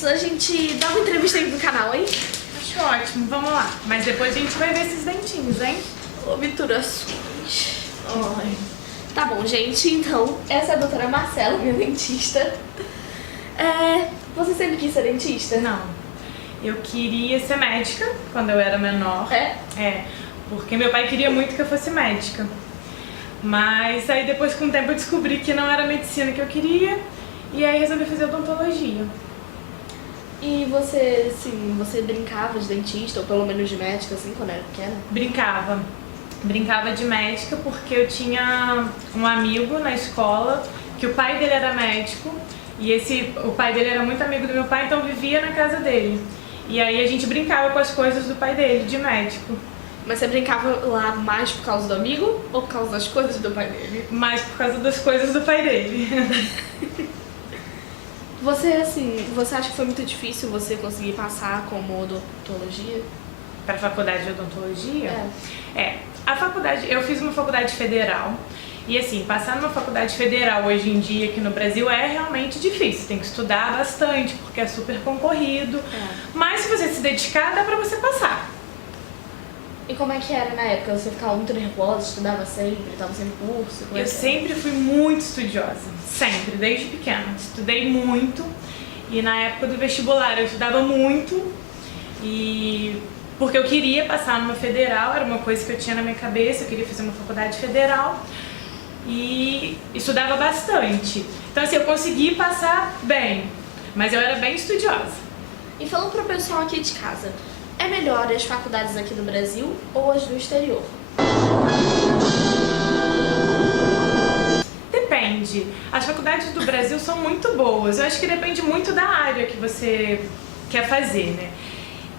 isso a gente dá uma entrevista aí no canal, hein? Acho ótimo, vamos lá. Mas depois a gente vai ver esses dentinhos, hein? Obturações. Ai. Tá bom, gente, então, essa é a doutora Marcela, minha dentista. Você sempre quis ser dentista? Não. Eu queria ser médica quando eu era menor. É? Porque meu pai queria muito que eu fosse médica. Mas aí depois, com o tempo, eu descobri que não era a medicina que eu queria. E aí resolvi fazer odontologia. E você, assim, você brincava de dentista, ou pelo menos de médica, assim, quando era pequena? Brincava de médica porque eu tinha um amigo na escola que o pai dele era médico. E o pai dele era muito amigo do meu pai, então vivia na casa dele. E aí a gente brincava com as coisas do pai dele, de médico. Mas você brincava lá mais por causa do amigo ou por causa das coisas do pai dele? Mais por causa das coisas do pai dele. Você acha que foi muito difícil você conseguir passar como odontologia? Para a faculdade de odontologia? É. A faculdade, eu fiz uma faculdade federal. E assim, passar numa faculdade federal hoje em dia aqui no Brasil é realmente difícil. Tem que estudar bastante, porque é super concorrido. Mas se você se dedicar, dá pra você passar. E como é que era na época? Você ficava muito nervosa, estudava sempre, estava sem curso? Eu sempre fui muito estudiosa, sempre, desde pequena. Estudei muito e na época do vestibular eu estudava muito e porque eu queria passar numa federal, era uma coisa que eu tinha na minha cabeça, eu queria fazer uma faculdade federal e estudava bastante. Então assim, eu consegui passar bem, mas eu era bem estudiosa. E falando pro pessoal aqui de casa, é melhor as faculdades aqui do Brasil ou as do exterior? Depende. As faculdades do Brasil são muito boas. Eu acho que depende muito da área que você quer fazer, né?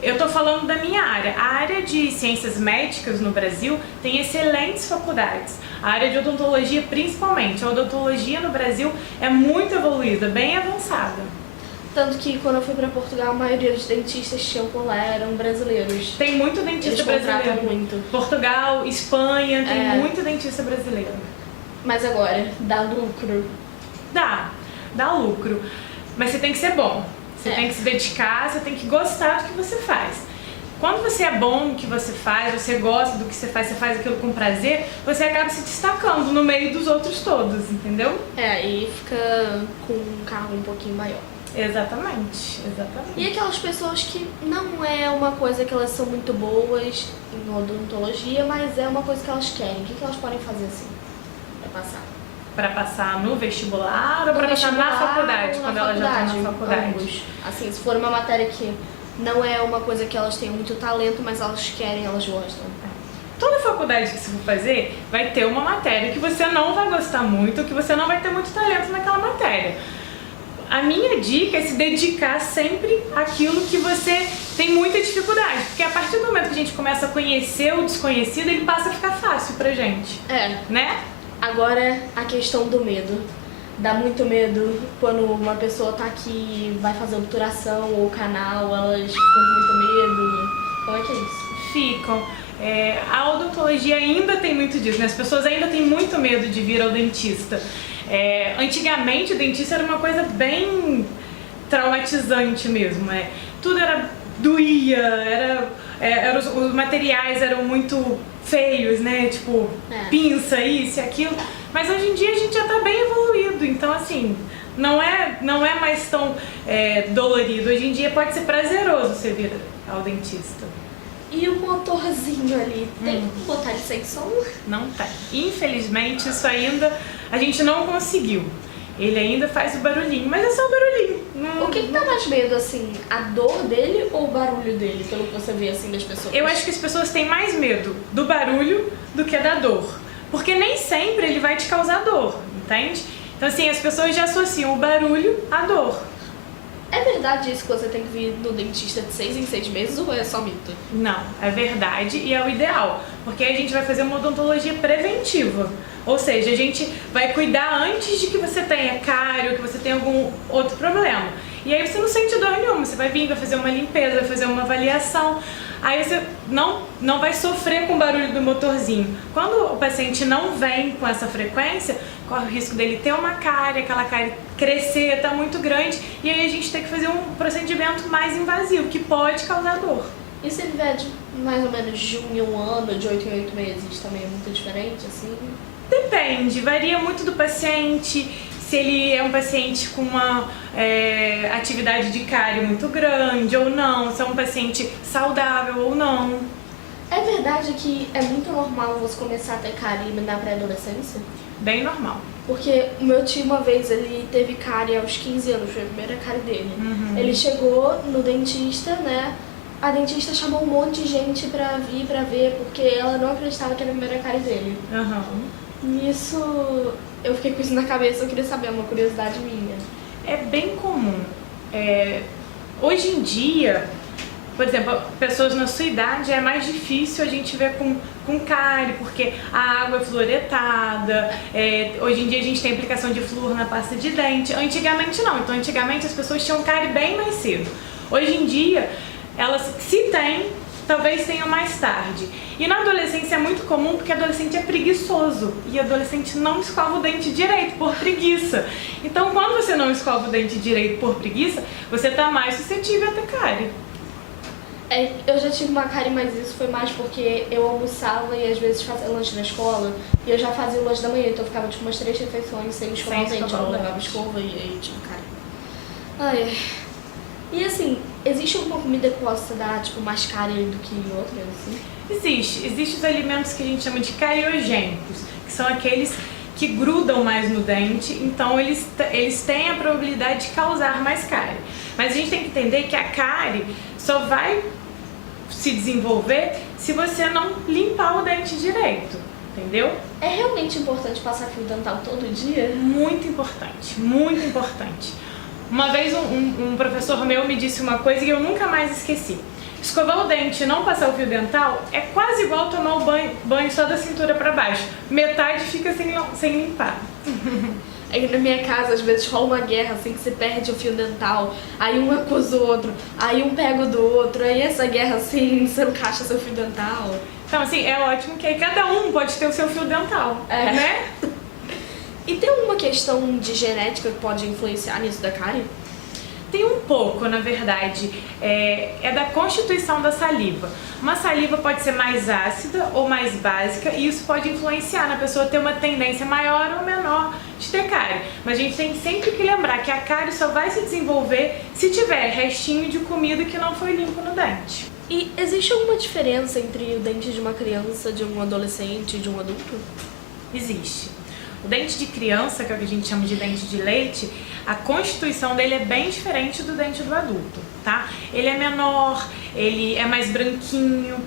Eu tô falando da minha área. A área de ciências médicas no Brasil tem excelentes faculdades. A área de odontologia, principalmente. A odontologia no Brasil é muito evoluída, bem avançada. Tanto que quando eu fui pra Portugal, a maioria dos dentistas que tinham por lá eram brasileiros. Tem muito dentista brasileiro. Muito. Portugal, Espanha, tem muito dentista brasileiro. Mas agora, dá lucro? Dá lucro. Mas você tem que ser bom. Você tem que se dedicar, você tem que gostar do que você faz. Quando você é bom no que você faz, você gosta do que você faz aquilo com prazer, você acaba se destacando no meio dos outros todos, entendeu? E fica com um cargo um pouquinho maior. Exatamente. E aquelas pessoas que não é uma coisa que elas são muito boas em odontologia, mas é uma coisa que elas querem. O que elas podem fazer assim pra passar? Pra passar no vestibular ou pra passar na faculdade, quando elas já estão na faculdade? Ambos. Assim, se for uma matéria que não é uma coisa que elas têm muito talento, mas elas querem, elas gostam. Toda faculdade que você for fazer vai ter uma matéria que você não vai gostar muito, que você não vai ter muito talento naquela matéria. A minha dica é se dedicar sempre àquilo que você tem muita dificuldade, porque a partir do momento que a gente começa a conhecer o desconhecido, ele passa a ficar fácil pra gente. Né? Agora, a questão do medo. Dá muito medo quando uma pessoa tá aqui, vai fazer obturação ou canal, elas ficam com muito medo. Como é que é isso? Ficam. A odontologia ainda tem muito disso, né? As pessoas ainda têm muito medo de vir ao dentista. Antigamente o dentista era uma coisa bem traumatizante mesmo, tudo doía, os materiais eram muito feios, né, tipo pinça, isso e aquilo, mas hoje em dia a gente já tá bem evoluído, então assim, não é mais tão dolorido, hoje em dia pode ser prazeroso você vir ao dentista. E o motorzinho ali, tem que botar ele sem som? Não tem. Infelizmente, isso ainda a gente não conseguiu. Ele ainda faz o barulhinho, mas é só o barulhinho. O que dá mais medo, assim? A dor dele ou o barulho dele, pelo que você vê, assim, das pessoas? Eu acho que as pessoas têm mais medo do barulho do que da dor. Porque nem sempre ele vai te causar dor, entende? Então, assim, as pessoas já associam o barulho à dor. É verdade isso que você tem que vir no dentista de 6 em 6 meses ou é só mito? Não, é verdade e é o ideal, porque a gente vai fazer uma odontologia preventiva, ou seja, a gente vai cuidar antes de que você tenha cárie ou que você tenha algum outro problema. E aí você não sente dor nenhuma, você vai vir, vai fazer uma limpeza, vai fazer uma avaliação. aí você não vai sofrer com o barulho do motorzinho. Quando o paciente não vem com essa frequência, corre o risco dele ter uma cárie, aquela cárie crescer, tá muito grande, e aí a gente tem que fazer um procedimento mais invasivo, que pode causar dor. E se ele vier de mais ou menos de 1 em 1 ano, de 8 em 8 meses, também é muito diferente, assim? Depende, varia muito do paciente, se ele é um paciente com uma atividade de cárie muito grande ou não, se é um paciente saudável ou não. É verdade que é muito normal você começar a ter cárie na pré-adolescência? Bem normal. Porque o meu tio, uma vez, ele teve cárie aos 15 anos, foi a primeira cárie dele. Ele chegou no dentista, né? A dentista chamou um monte de gente pra vir, pra ver, porque ela não acreditava que era a primeira cárie dele. Nisso, eu fiquei com isso na cabeça, eu queria saber, é uma curiosidade minha. É bem comum. Hoje em dia, por exemplo, pessoas na sua idade é mais difícil a gente ver com cárie, porque a água é fluoretada, hoje em dia a gente tem aplicação de flúor na pasta de dente. Antigamente não, então antigamente as pessoas tinham cárie bem mais cedo. Hoje em dia, elas, se tem, talvez tenham mais tarde. E na adolescência é muito comum porque adolescente é preguiçoso e adolescente não escova o dente direito por preguiça. Então, quando você não escova o dente direito por preguiça, você está mais suscetível a ter cárie. Eu já tive uma cárie, mas isso foi mais porque eu almoçava e às vezes fazia lanche na escola e eu já fazia o lanche da manhã, então eu ficava tipo umas 3 refeições sem escovar o dente, eu não levava escova e aí tive cárie. Ai. E assim, existe alguma comida que possa dar tipo mais cárie do que outras, assim? Existem os alimentos que a gente chama de cariogênicos, que são aqueles que grudam mais no dente, então eles têm a probabilidade de causar mais cárie. Mas a gente tem que entender que a cárie só vai se desenvolver se você não limpar o dente direito, entendeu? É realmente importante passar fio dental todo dia? Muito importante, muito importante. Uma vez um professor meu me disse uma coisa que eu nunca mais esqueci. Escovar o dente e não passar o fio dental é quase igual tomar o banho só da cintura para baixo. Metade fica sem limpar. Aí na minha casa, às vezes, rola uma guerra, assim, que você perde o fio dental, aí um acusa o outro, aí um pega o do outro, aí essa guerra, assim, você não encaixa seu fio dental. Então, assim, é ótimo que aí cada um pode ter o seu fio dental, né? E tem alguma questão de genética que pode influenciar nisso da cárie? Tem um pouco, na verdade, é da constituição da saliva. Uma saliva pode ser mais ácida ou mais básica e isso pode influenciar na pessoa ter uma tendência maior ou menor de ter cárie. Mas a gente tem sempre que lembrar que a cárie só vai se desenvolver se tiver restinho de comida que não foi limpo no dente. E existe alguma diferença entre o dente de uma criança, de um adolescente e de um adulto? Existe. O dente de criança, que é o que a gente chama de dente de leite, a constituição dele é bem diferente do dente do adulto, tá? Ele é menor, ele é mais branquinho,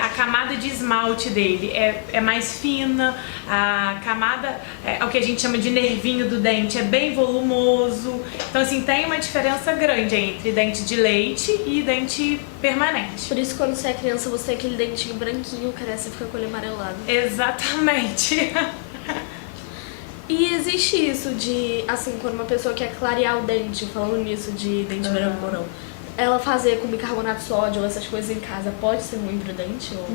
a camada de esmalte dele é mais fina, a camada, o que a gente chama de nervinho do dente, é bem volumoso. Então, assim, tem uma diferença grande entre dente de leite e dente permanente. Por isso, quando você é criança, você tem aquele dentinho branquinho, cresce e fica com ele amarelado. Exatamente. E existe isso de, assim, quando uma pessoa quer clarear o dente, falando nisso de dente branco ou não, ela fazer com bicarbonato de sódio ou essas coisas em casa, pode ser ruim pro dente? Ou...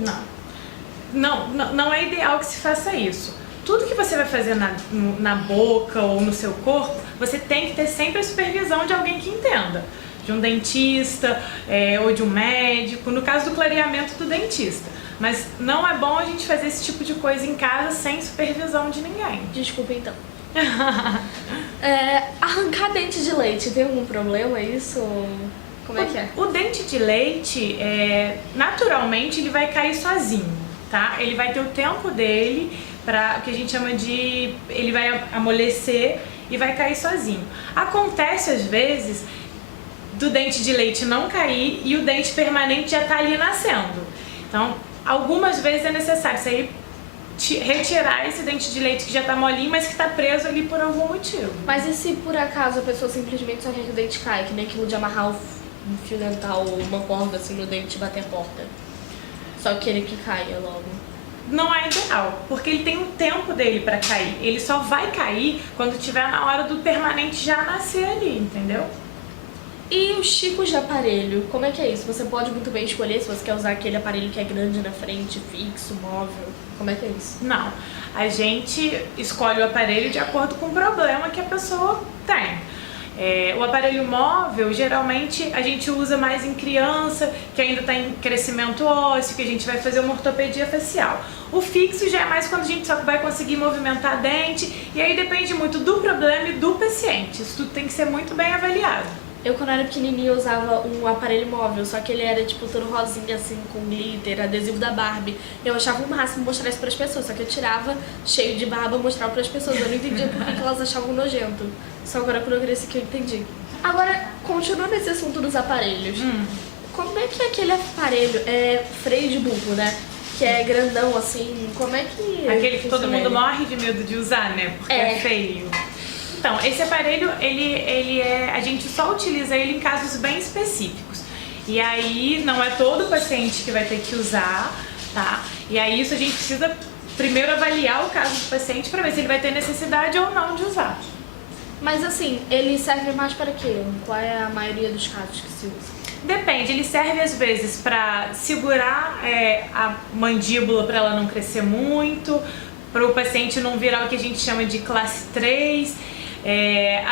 Não é ideal que se faça isso. Tudo que você vai fazer na boca ou no seu corpo, você tem que ter sempre a supervisão de alguém que entenda. De um dentista ou de um médico, no caso do clareamento do dentista. Mas não é bom a gente fazer esse tipo de coisa em casa sem supervisão de ninguém. Desculpa, então. Arrancar dente de leite, tem algum problema isso? Como é que é? O dente de leite, naturalmente, ele vai cair sozinho, tá? Ele vai ter o tempo dele para o que a gente chama de... Ele vai amolecer e vai cair sozinho. Acontece, às vezes, do dente de leite não cair e o dente permanente já tá ali nascendo. Então, algumas vezes é necessário você retirar esse dente de leite que já tá molinho, mas que tá preso ali por algum motivo. Mas e se por acaso a pessoa simplesmente só quer que o dente caia, que nem aquilo de amarrar um fio dental ou uma corda assim no dente e bater a porta? Só querer que caia logo. Não é ideal, porque ele tem um tempo dele pra cair. Ele só vai cair quando tiver na hora do permanente já nascer ali, entendeu? E os tipos de aparelho, como é que é isso? Você pode muito bem escolher se você quer usar aquele aparelho que é grande na frente, fixo, móvel. Como é que é isso? Não, a gente escolhe o aparelho de acordo com o problema que a pessoa tem. O aparelho móvel, geralmente, a gente usa mais em criança, que ainda está em crescimento ósseo, que a gente vai fazer uma ortopedia facial. O fixo já é mais quando a gente só vai conseguir movimentar a dente, e aí depende muito do problema e do paciente. Isso tudo tem que ser muito bem avaliado. Eu, quando era pequenininha, eu usava um aparelho móvel, só que ele era, tipo, todo rosinha, assim, com glitter, adesivo da Barbie. Eu achava o máximo mostrar isso pras pessoas, só que eu tirava cheio de barba e mostrava pras pessoas. Eu não entendia por que elas achavam nojento. Só agora, quando eu cresci, que eu entendi. Agora, continuando nesse assunto dos aparelhos, como é que aquele aparelho é freio de burro, né? Que é grandão, assim, como é que... Aquele que todo mundo morre de medo de usar, né? Porque é feio. Então, esse aparelho, a gente só utiliza ele em casos bem específicos. E aí, não é todo paciente que vai ter que usar, tá? E aí, isso a gente precisa primeiro avaliar o caso do paciente para ver se ele vai ter necessidade ou não de usar. Mas assim, ele serve mais para quê? Qual é a maioria dos casos que se usa? Depende, ele serve às vezes para segurar a mandíbula para ela não crescer muito, para o paciente não virar o que a gente chama de classe 3.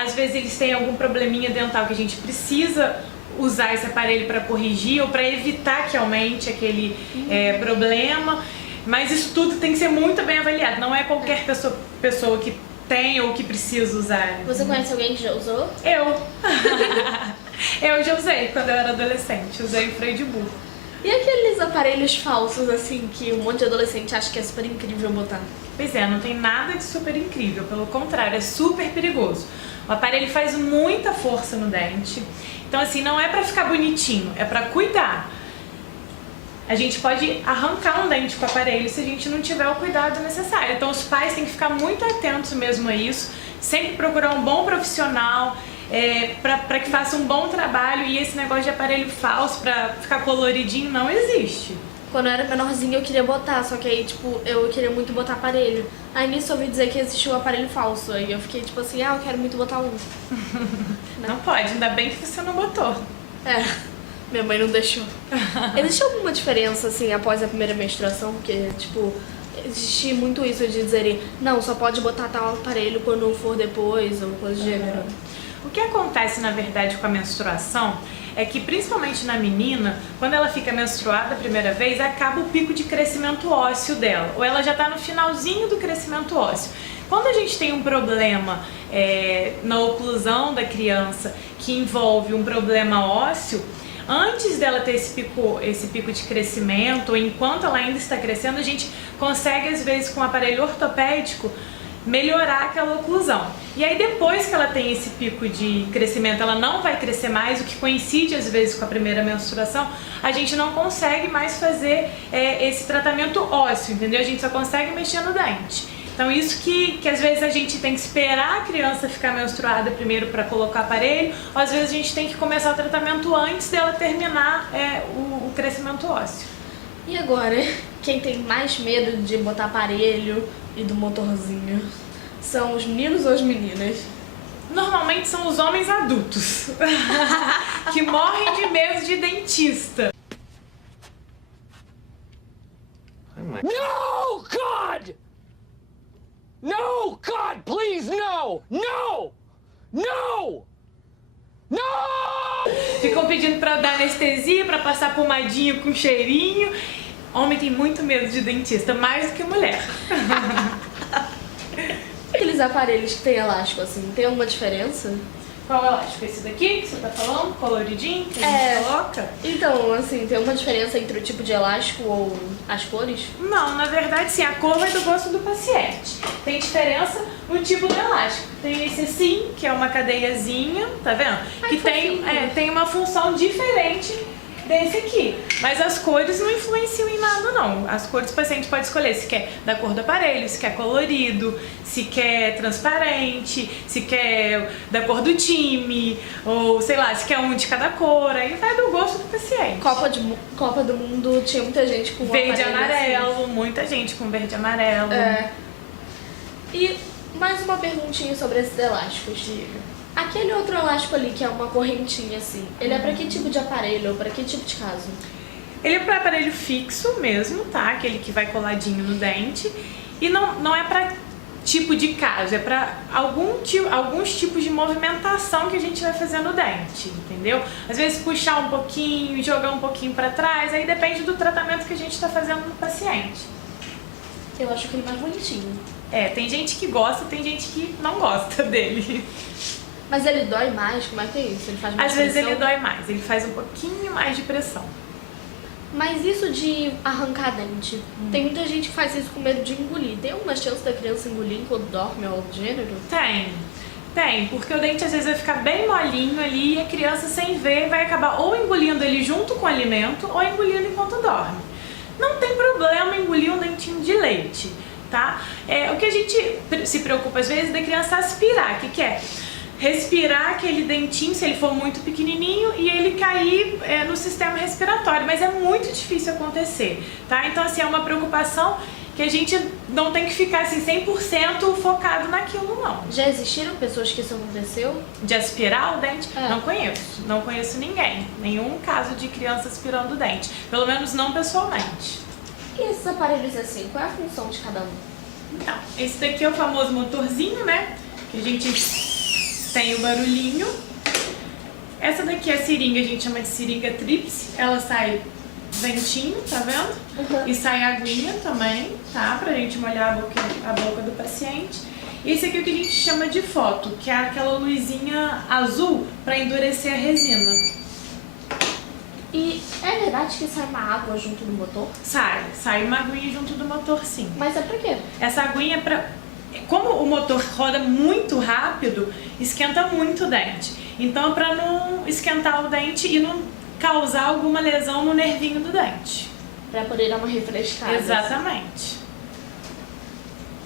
Às vezes eles têm algum probleminha dental que a gente precisa usar esse aparelho para corrigir ou para evitar que aumente aquele problema, mas isso tudo tem que ser muito bem avaliado, não é qualquer pessoa que tem ou que precisa usar. Você conhece alguém que já usou? Eu já usei quando eu era adolescente, usei o freio de burro. E aqueles aparelhos falsos, assim, que um monte de adolescente acha que é super incrível botar? Pois é, não tem nada de super incrível, pelo contrário, é super perigoso. O aparelho faz muita força no dente, então assim, não é pra ficar bonitinho, é pra cuidar. A gente pode arrancar um dente com o aparelho se a gente não tiver o cuidado necessário. Então os pais têm que ficar muito atentos mesmo a isso, sempre procurar um bom profissional, para que faça um bom trabalho, e esse negócio de aparelho falso pra ficar coloridinho não existe. Quando eu era menorzinha eu queria botar, só que aí, tipo, eu queria muito botar aparelho. Aí nisso eu ouvi dizer que existia um aparelho falso, aí eu fiquei tipo assim, eu quero muito botar um. Não pode, ainda bem que você não botou. Minha mãe não deixou. Existe alguma diferença, assim, após a primeira menstruação? Porque, tipo, existe muito isso de dizerem, não, só pode botar tal aparelho quando for depois, ou coisa do gênero. O que acontece, na verdade, com a menstruação é que, principalmente na menina, quando ela fica menstruada a primeira vez, acaba o pico de crescimento ósseo dela, ou ela já está no finalzinho do crescimento ósseo. Quando a gente tem um problema na oclusão da criança que envolve um problema ósseo, antes dela ter esse pico de crescimento, ou enquanto ela ainda está crescendo, a gente consegue, às vezes, com o aparelho ortopédico, melhorar aquela oclusão. E aí depois que ela tem esse pico de crescimento, ela não vai crescer mais, o que coincide às vezes com a primeira menstruação, a gente não consegue mais fazer esse tratamento ósseo, entendeu? A gente só consegue mexer no dente. Então isso que às vezes a gente tem que esperar a criança ficar menstruada primeiro para colocar aparelho, ou às vezes a gente tem que começar o tratamento antes dela terminar o crescimento ósseo. E agora, quem tem mais medo de botar aparelho e do motorzinho? São os meninos ou as meninas? Normalmente são os homens adultos que morrem de medo de dentista. No, God! No, God, please, no! No! No! No! Ficam pedindo pra dar anestesia, pra passar pomadinha com cheirinho. Homem tem muito medo de dentista, mais do que mulher. Aqueles aparelhos que tem elástico, assim, tem alguma diferença? Qual elástico? Esse daqui que você tá falando? Coloridinho? Que a gente coloca? Então, assim, tem uma diferença entre o tipo de elástico ou as cores? Não, na verdade sim, a cor vai do gosto do paciente. Tem diferença no tipo do elástico. Tem esse assim, que é uma cadeiazinha, tá vendo? Ai, que tem uma função diferente desse aqui. Mas as cores não influenciam em nada, não. As cores o paciente pode escolher se quer da cor do aparelho, se quer colorido, se quer transparente, se quer da cor do time, ou sei lá, se quer um de cada cor. Aí vai do gosto do paciente. Copa do Mundo tinha muita gente com verde e aparelho amarelo, assim. muita gente com verde e amarelo. E mais uma perguntinha sobre esses elásticos. Aquele outro elástico ali, que é uma correntinha assim, ele é pra que tipo de aparelho ou pra que tipo de caso? Ele é para aparelho fixo mesmo, tá? Aquele que vai coladinho no dente. E não é para tipo de caso, é para alguns tipos de movimentação que a gente vai fazer no dente, entendeu? Às vezes puxar um pouquinho, jogar um pouquinho para trás, aí depende do tratamento que a gente está fazendo no paciente. Eu acho ele mais bonitinho. Tem gente que gosta, tem gente que não gosta dele. Mas ele dói mais? Como é que é isso? Ele faz mais Às vezes pressão? ele dói mais, ele faz um pouquinho mais de pressão. Mas isso de arrancar dente, tem muita gente que faz isso com medo de engolir. Tem alguma chance da criança engolir enquanto dorme ou algo do gênero? Tem, porque o dente às vezes vai ficar bem molinho ali e a criança sem ver vai acabar ou engolindo ele junto com o alimento ou engolindo enquanto dorme. Não tem problema engolir um dentinho de leite, tá? O que a gente se preocupa às vezes é da criança aspirar, que é respirar aquele dentinho, se ele for muito pequenininho, e ele cair no sistema respiratório, mas é muito difícil acontecer, tá? Então, assim, é uma preocupação que a gente não tem que ficar, assim, 100% focado naquilo, não. Já existiram pessoas que isso aconteceu? De aspirar o dente? Não conheço ninguém, nenhum caso de criança aspirando o dente, pelo menos não pessoalmente. E esses aparelhos assim, qual é a função de cada um? Então, esse daqui é o famoso motorzinho, né, que a gente tem o barulhinho. Essa daqui é a seringa, a gente chama de seringa tríplice. Ela sai ventinho, tá vendo? E sai aguinha também, tá? Pra gente molhar a boca do paciente. E esse aqui é o que a gente chama de foto, que é aquela luzinha azul pra endurecer a resina. E é verdade que sai uma água junto do motor? Sai uma aguinha junto do motor, sim. Mas é pra quê? Essa aguinha é pra... Como o motor roda muito rápido, esquenta muito o dente. Então, para não esquentar o dente e não causar alguma lesão no nervinho do dente. Pra poder dar uma refrescada. Exatamente.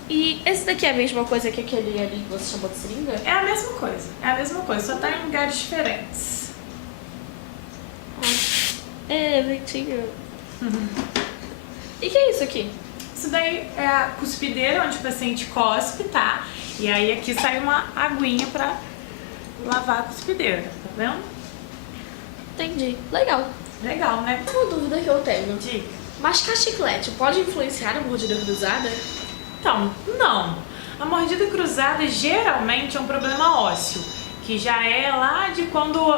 E esse daqui é a mesma coisa que aquele ali que você chamou de seringa? É a mesma coisa, só tá em lugares diferentes. Ventinho. E que é isso aqui? Isso daí é a cuspideira, onde o paciente cospe, tá? E aí aqui sai uma aguinha pra lavar a cuspideira, tá vendo? Entendi. Legal. Legal, né? Uma dúvida que eu tenho. Dica. Mascar chiclete pode influenciar a mordida cruzada? Então, não. A mordida cruzada geralmente é um problema ósseo, que já é lá de quando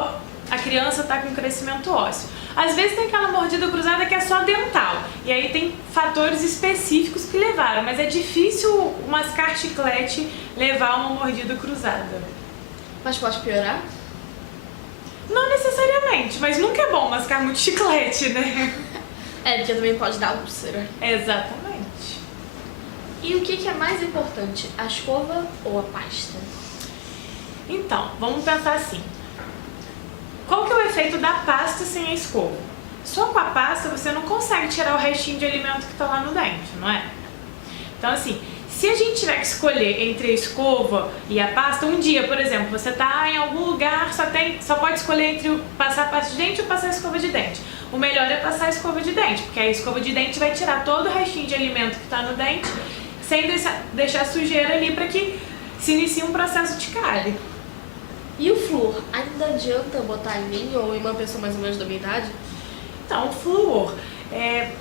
a criança está com crescimento ósseo. Às vezes tem aquela mordida cruzada que é só dental, e aí tem fatores específicos que levaram, mas é difícil mascar chiclete levar a uma mordida cruzada. Mas pode piorar? Não necessariamente, mas nunca é bom mascar muito chiclete, né? Porque também pode dar úlcera. Exatamente. E o que é mais importante, a escova ou a pasta? Então, vamos pensar assim. Qual que é o efeito da pasta sem a escova? Só com a pasta você não consegue tirar o restinho de alimento que está lá no dente, não é? Então, assim, se a gente tiver que escolher entre a escova e a pasta, um dia, por exemplo, você está em algum lugar, só pode escolher entre passar a pasta de dente ou passar a escova de dente. O melhor é passar a escova de dente, porque a escova de dente vai tirar todo o restinho de alimento que está no dente, sem deixar sujeira ali para que se inicie um processo de cárie. E o flúor, ainda adianta botar em mim ou em uma pessoa mais ou menos da minha idade? Então, o flúor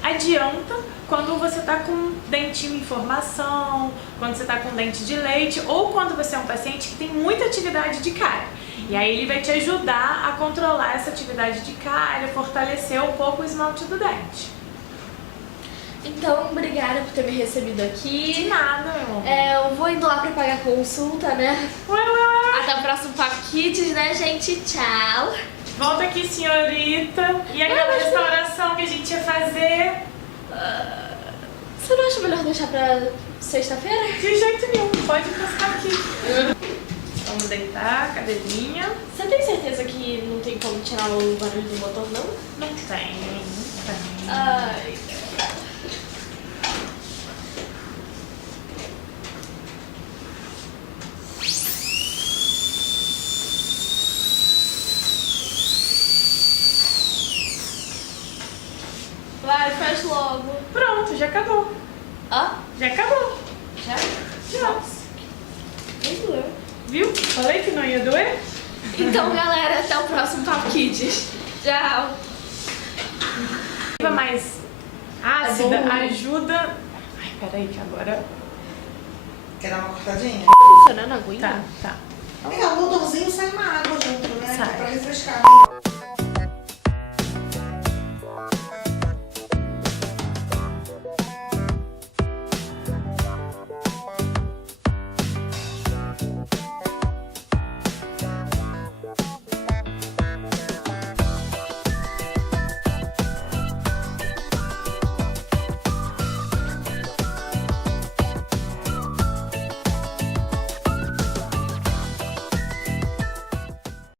adianta quando você está com dentinho em formação, quando você está com dente de leite ou quando você é um paciente que tem muita atividade de cárie. E aí ele vai te ajudar a controlar essa atividade de cárie, fortalecer um pouco o esmalte do dente. Então, obrigada por ter me recebido aqui. De nada, meu amor. Eu vou indo lá pra pagar a consulta, né? Ué. Até o próximo Papo Kids, né, gente? Tchau. Volta aqui, senhorita. E aquela restauração que a gente ia fazer? Você não acha melhor deixar pra sexta-feira? De jeito nenhum, pode buscar aqui. Vamos deitar, cadeirinha. Você tem certeza que não tem como tirar o barulho do motor, não? Não tem. Ai... Vai, faz logo. Pronto, já acabou. Hã? Já acabou. Já? Já. Nem doeu. Viu? Falei que não ia doer. Então, galera, até o próximo Top Kids. Tchau. Mais ácida bom. ajuda... Ai, peraí que agora... Quer dar uma cortadinha? Funcionando a aguinha? Tá. É, o odorzinho sai uma água junto, né? Sai. Pra refrescar.